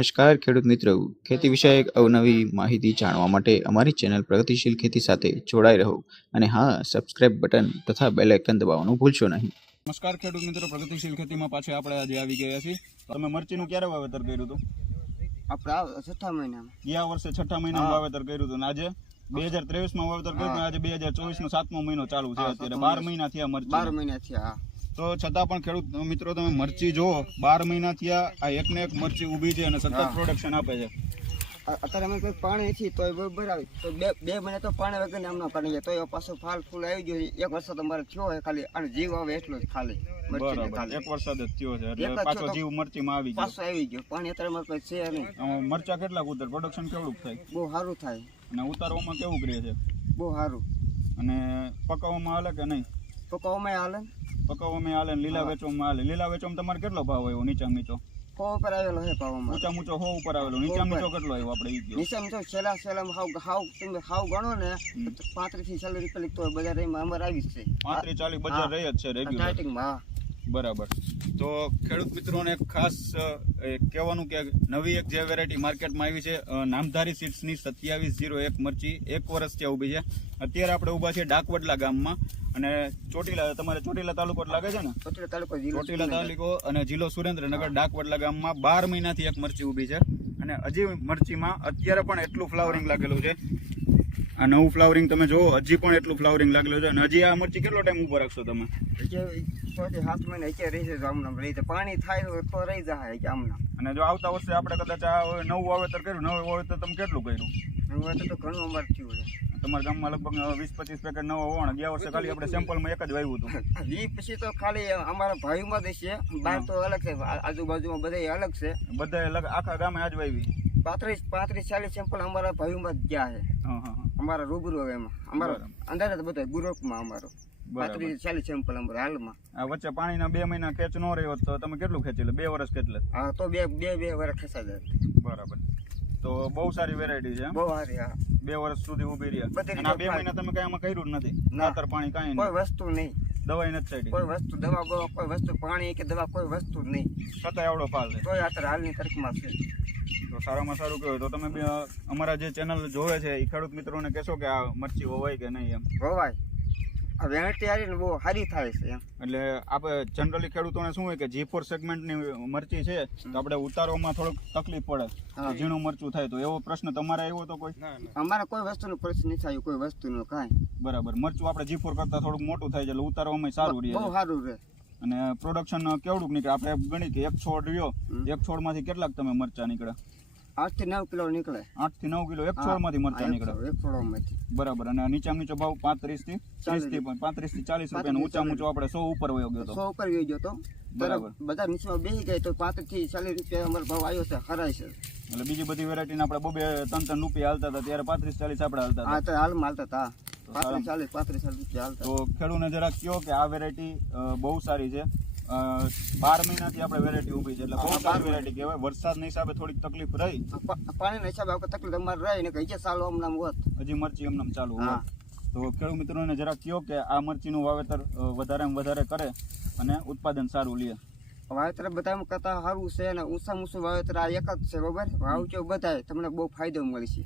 નમસ્કાર ખેડૂત મિત્રો. ખેતી વિષયક અવનવી માહિતી જાણવા માટે અમારી ચેનલ પ્રગતિશીલ ખેતી સાથે જોડાઈ રહો. અને હા સબસ્ક્રાઇબ બટન તથા બેલ આઇકન દબાવવાનું ભૂલશો નહીં. નમસ્કાર ખેડૂત મિત્રો. પ્રગતિશીલ ખેતીમાં પાછા આપણે આજે આવી ગયા છીએ. તમે મરચીનું ક્યારે વાવેતર કર્યું હતું? આપણે છઠ્ઠા મહિનામાં. ગયા વર્ષે છઠ્ઠા મહિનામાં વાવેતર કર્યું હતું. અને આજે બે હજાર ત્રેવીસમાં વાવેતર કર્યું આજે બે હજાર ચોવીસનો સાતમો મહિનો ચાલુ છે અત્યારે. બાર મહિના થયા બાર મહિના થયા તો છતાં પણ ખેડૂત મિત્રો તમે મરચી જુઓ. બાર મહિના થયા આ એક ને એક મરચી ઊભી છે અને સતત. પ્રોડક્શન આપે છે. અત્યારે અમે કંઈક પાણી નથી તો બરાબર આવે. તો બે બે મહિના તો પાણી વગર આમ પાણી પાણી તો એ પાછો ફાલ ફૂલ આવી ગયો. એક વર્ષ તમારે થયો હોય ખાલી અને જીવ આવે એટલો જ ખાલી. બરાબર. એક વરસાદ જ થયો છે એટલે પાછો જીવ મરચીમાં આવી ગયો. પાછો આવી ગયો. પાણી અત્યારે અમારે કંઈ છે નહીં. મરચા કેટલાક ઉતર પ્રોડક્શન કેવડું થાય? બહુ સારું થાય. અને ઉતારવામાં કેવું કરે છે? બહુ સારું. અને પકાવવામાં હાલે કે નહીં? પકાવવામાં હાલે પકાવવામાં હાલે ને લીલા. વેચવામાં હાલે. લીલા વેચવામાં તમારે કેટલો ભાવ આવ્યો? નીચા નીચો કો ઉપર આવેલો છે પાવામાં ઊંચા ઊંચો હો ઉપર આવેલો. નીચા નીચો કેટલો આવ્યો આપણે ઈ કયો નીચે તો છેલ્લા છેલ્લામાં હાવ હાવ તમે હાવ ગણો ને તો પાંત્રીસથી ચાલીસ રૂપિયા તો બજાર એમાં અમારે આવી છે. પાંત્રીસ ચાલીસ બજાર હા. રહી જ છે રેગ્યુલર સ્ટાર્ટિંગમાં બરાબર. તો ખેડૂત મિત્રોને ખાસ કહેવાનું કે નવી એક જે વેરાયટી માર્કેટમાં આવી છે નામધારી સીડ્સની સત્યાવીસ જીરો એક મરચી એક વર્ષ ત્યાં ઊભી છે. અત્યારે આપણે ઊભા છીએ ડાકવડલા ગામમાં. અને ચોટીલા તમારે ચોટીલા તાલુકો લાગે છે ને? ચોટીલા તાલુકો ચોટીલા તાલુકો અને જિલ્લો સુરેન્દ્રનગર ડાકવડલા ગામમાં બાર મહિનાથી એક મરચી ઊભી છે. અને હજી મરચીમાં અત્યારે પણ એટલું ફ્લાવરિંગ લાગેલું છે. આ નવું ફ્લાવરિંગ તમે જુઓ હજી પણ એટલું ફ્લાવરિંગ લાગેલું છે. અને હજી આ મરચી કેટલો ટાઈમ ઉપર રાખશો તમે? સાત મહિના અત્યારે રહી છે આમનામ રહી પાણી થાય તો રહી જાય આમના અને જો આવતા વર્ષે આપણે કદાચ આ નવું વાવેતર કર્યું નવું વાવેતર તમે કેટલું કર્યું? વાવેતર તો ઘણું અમારે થયું છે. તમારા ગામમાં લગભગ વીસ પચીસ પેકેટ નવો વણ ગયા વર્ષે ખાલી આપણે સેમ્પલમાં એક જ વાવ્યું હતું. એ પછી તો ખાલી અમારા ભાઈમાં જ છે બાર તો અલગ છે. આજુબાજુમાં બધા અલગ છે. બધા અલગ. આખા ગામે આજ વાવી પાંત્રીસ પાંત્રીસ ચાલીસ સેમ્પલ અમારા ભાઈમાં જ ગયા છે. અમારા રૂબરૂ હવે એમાં. અમારા. અંદર જ બધા ગ્રુપમાં અમારો. પાંત્રીસ ચાલીસ સેમ્પલ અમારા હાલમાં. આ વચ્ચે પાણીના બે મહિના ખેંચ ન રહ્યો તો તમે કેટલું ખેંચી લો બે વર્ષ ખેંચ હા તો બે બે બે વર્ષ ખેંચા બરાબર. તો બહુ સારી વેરાયટી છે? બહુ સારી હા. બે વર્ષ સુધી ઊભી રહ્યા. અને આ બે મહિના તમે કઈ આમાં કર્યું જ નથી. ખાતર પાણી કાંઈ કોઈ વસ્તુ નહીં. દવાઈ નથી છાંટી કોઈ વસ્તુ દવા બવા કોઈ વસ્તુ પાણી કે દવા કોઈ વસ્તુ જ નહીં. છતાં એવડો ફાલ છે. તોય અત્યારે હાલની તારીખમાં છે. તો સારામાં સારું કહેવાય. તો તમે અમારા જે ચેનલ જોવે છે એ ખેડૂત મિત્રોને કહેશો કે આ મરચી હોવાય કે નહીં એમ? વવાય. આ વેરાયટી બહુ સારી થાય છે એટલે આપણે જનરલી ખેડૂતોને શું હોય કે જી ફોર સેગમેન્ટની મરચી છે તો આપણે ઉતારવામાં થોડુંક તકલીફ પડે. ઝીણું મરચું થાય તો એવો પ્રશ્ન તમારે આવ્યો તો કોઈ? અમારે કોઈ વસ્તુનો પ્રશ્ન નહીં થાય કોઈ વસ્તુનું કાંઈ. બરાબર. મરચું આપણે જી ફોર કરતાં થોડુંક મોટું થાય છે એટલે ઉતારવામાં સારું રહે. બહુ સારું રહે. અને પ્રોડક્શન કેવડુંક નીકળે? આપણે ગણી કે એક છોડ રહ્યો એક છોડમાંથી કેટલાક તમે મરચા નીકળે? આઠથી નવ કિલો નીકળે. આઠથી નવ કિલો એક હા, છોડમાંથી મરચા એક નીકળે. છોડ- એક છોડમાંથી. બરાબર અને નીચા નીચો ભાવ પાંત્રીસથી ચાલીસથી પાંત્રીસથી ચાલીસ. રૂપિયા ઊંચા ઊંચો આપણે સો ઉપર વયો ગયો સો ઉપર ગયો તો બરાબર. બધા નીચમાં બેસી ગઈ તો પાંત્રીસથી ચાલીસ રૂપિયા અમારો ભાવ આવ્યો છે ખરાય છે. એટલે બીજી બધી વેરાયટીના આપણે બબે ત્રણ ત્રણ રૂપિયા હાલતા હતા ત્યારે પાંત્રીસ ચાલીસ આપણે હાલતા હતા. હાલમાં હાલતા હતા. પાંત્રીસ ચાલીસ પાંત્રીસ ચાલીસ રૂપિયા હાલતા તો ખેડૂને જરાક કહો કે આ વેરાયટી બહુ સારી છે. બાર મહિનાથી આપણે વેરાયટી ઊભી છે. એટલે બહુ સારી વેરાયટી કહેવાય. વરસાદના હિસાબે થોડીક તકલીફ રહી. પાણીના હિસાબે આપણે તકલીફ અમારે રહી ને કઈ ચાલુ અમને હોત. હજી મરચી અમને ચાલુ હોય તો ખેડૂત મિત્રોને જરાક કહો કે આ મરચીનું વાવેતર વધારે વધારેમાં વધારે કરે અને ઉત્પાદન સારું લે. વાવેતર બધા કરતા સારું છે અને ઊંચા ઊંચું વાવેતર આ એક જ છે બરાબર? વાવજો બધાય તમને બહુ ફાયદો મળશે